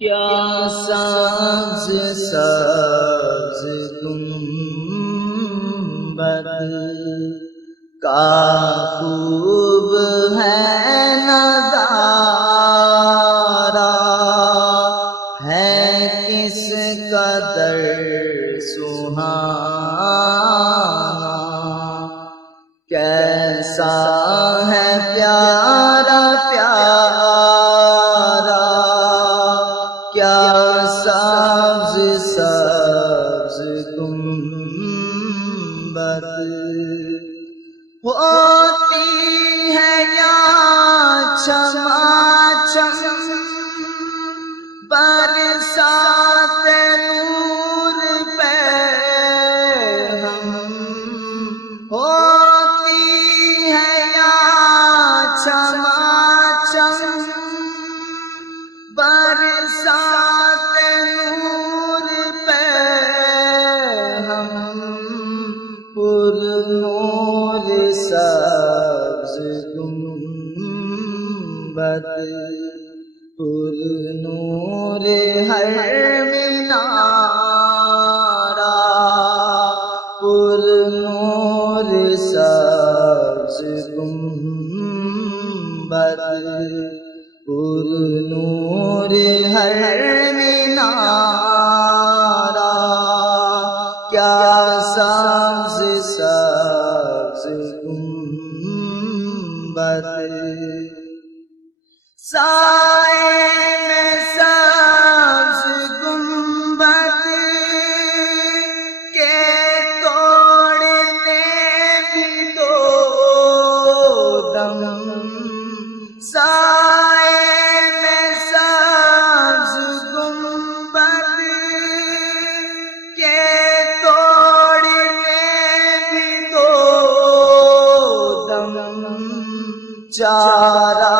کیا سبز سبز گنبد کا خوب ہے نظارہ، ہے کس قدر سہانا، کیسا ہے پیارا پیارا، کیا سبز سبز گنبد ہوتی ہے یا چماچم برسات نور پہ ہم، ہوتی ہے یا چماچم برسات نور پہ ہم، پر نور سبز گنبد، پر نور ہر مینارہ، پر نور سبز گنبد، پر نور ہر مینارہ، کیا سبز سبز گنبد، سائے میں سبز گنبد کے توڑنے بھی دو دم، سائے میں سبز گنبد کے توڑنے بھی دو دم، چارہ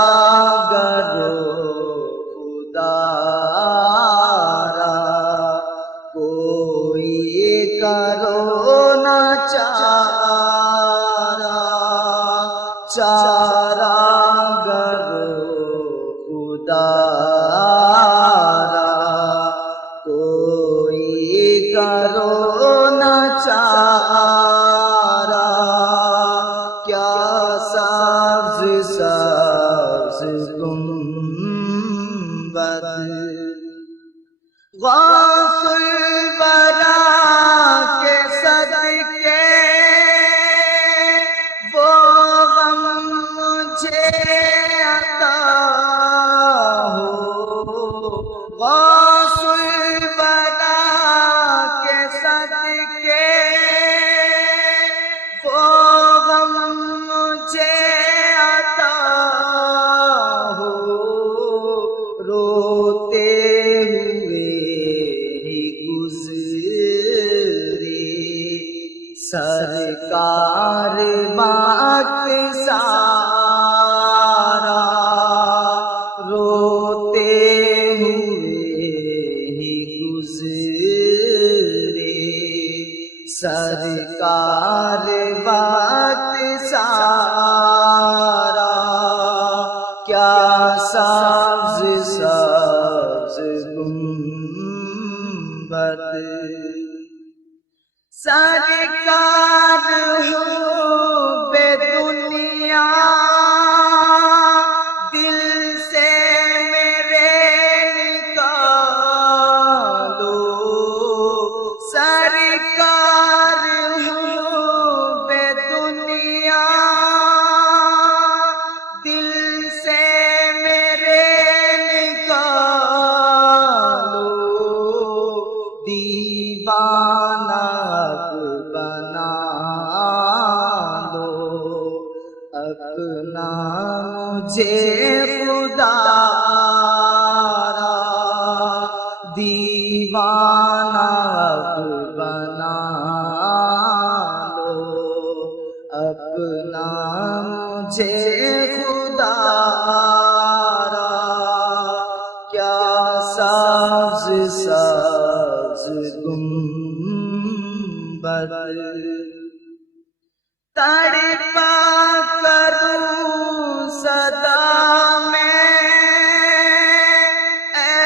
کوئی کرو نہ چارہ، چارہ گرو خدارا، کوئی کرو نہ چارہ، کیا سبز سبز گنبد، غوث الورا کے صدقے وہ غم مجھے عطا ہو، غوث الورا کے صدقے وہ غم مجھے عطا ہو، روتے سرکار باق سارا، روتے ہوئے ہی گزرے، سرکار باق سارا، کیا سبز سبز گنبد، سرکار حب دنیا دل سے میرے نکالو، سرکار حب دنیا دل سے میرے نکالو، دیوانہ بنا لو اپنا مجھے خدا را، دیوانہ بنا لو اپنا مجھے خدا را، کیا سبز سبز گنبد، تڑپا کروں صدا میں اے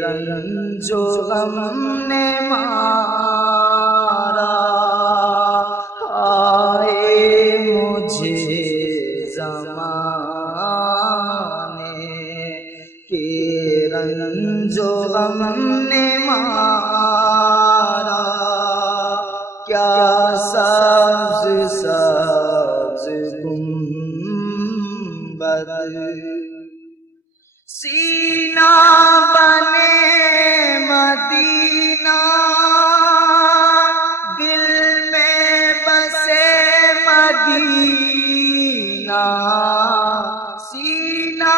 رنج و غم نے مارا، آئے مجھے زمانے کے رنج و غم نے مارا، کیا سبز سبز گنبد سینہ بنے مدینہ، دل میں بسے مدینہ، سینہ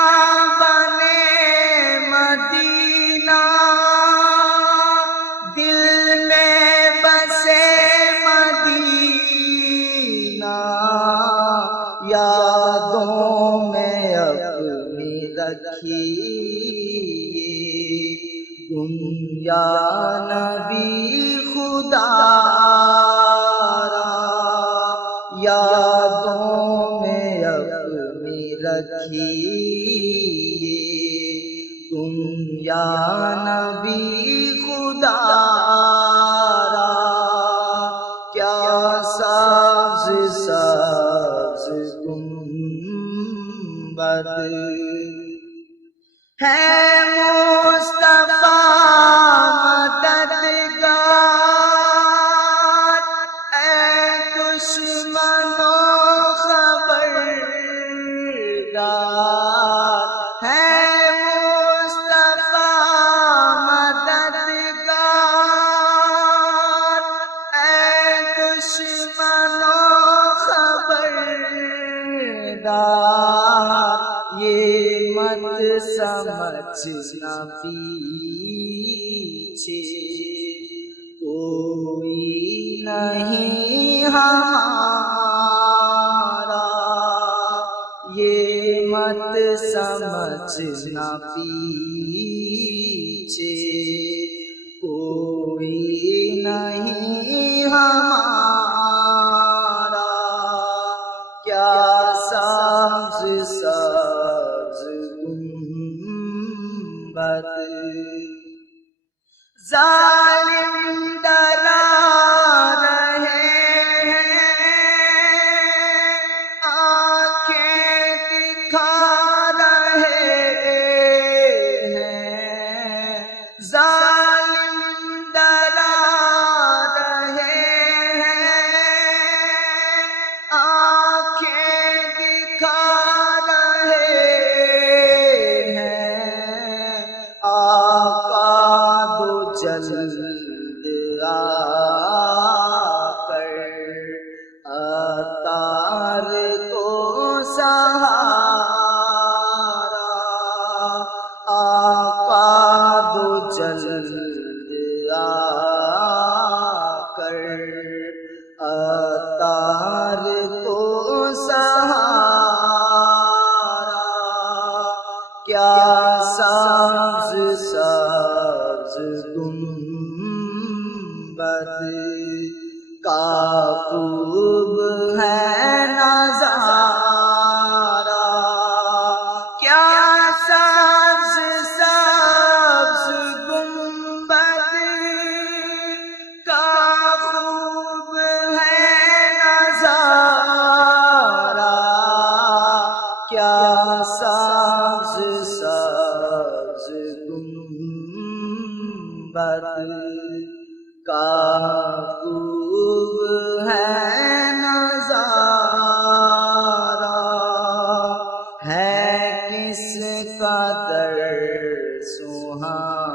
بنے مدینہ، دل میں بسے مدینہ، یادوں میں اپنی رکھیے گم یا نبی خدا را، یادوں میں اپنی رکھیے گم یا نبی خدا را، کیا سبز سبز گنبد ہے مصطفیٰ مددگار، اے دشمنوں خبردار، ہے مصطفیٰ مددگار، اے دشمنوں خبردار، یہ مت سمجھنا پیچھے کوئی نہیں ہمارا، یہ مت سمجھنا پیچھے کوئی نہیں ہمارا، کیا سبز سبز گنبد ظالم ڈرا رہے ہیں، آنکھیں دکھا رہے ہیں، ظالم ڈرا رہے ہیں، آنکھیں دکھا رہے ہیں، آقا دو جلد آ کر اتار کو سہارا، آقا دو جلد آ کر اتار کو سہارا، کیا سبز سبز گنبد کا خوب ہے نظارہ، کیا سبز سبز گنبد کا خوب ہے نظارہ، کیا سبز سبز گنبد کا خوب ہے نظارہ، ہے کس قدر سہانا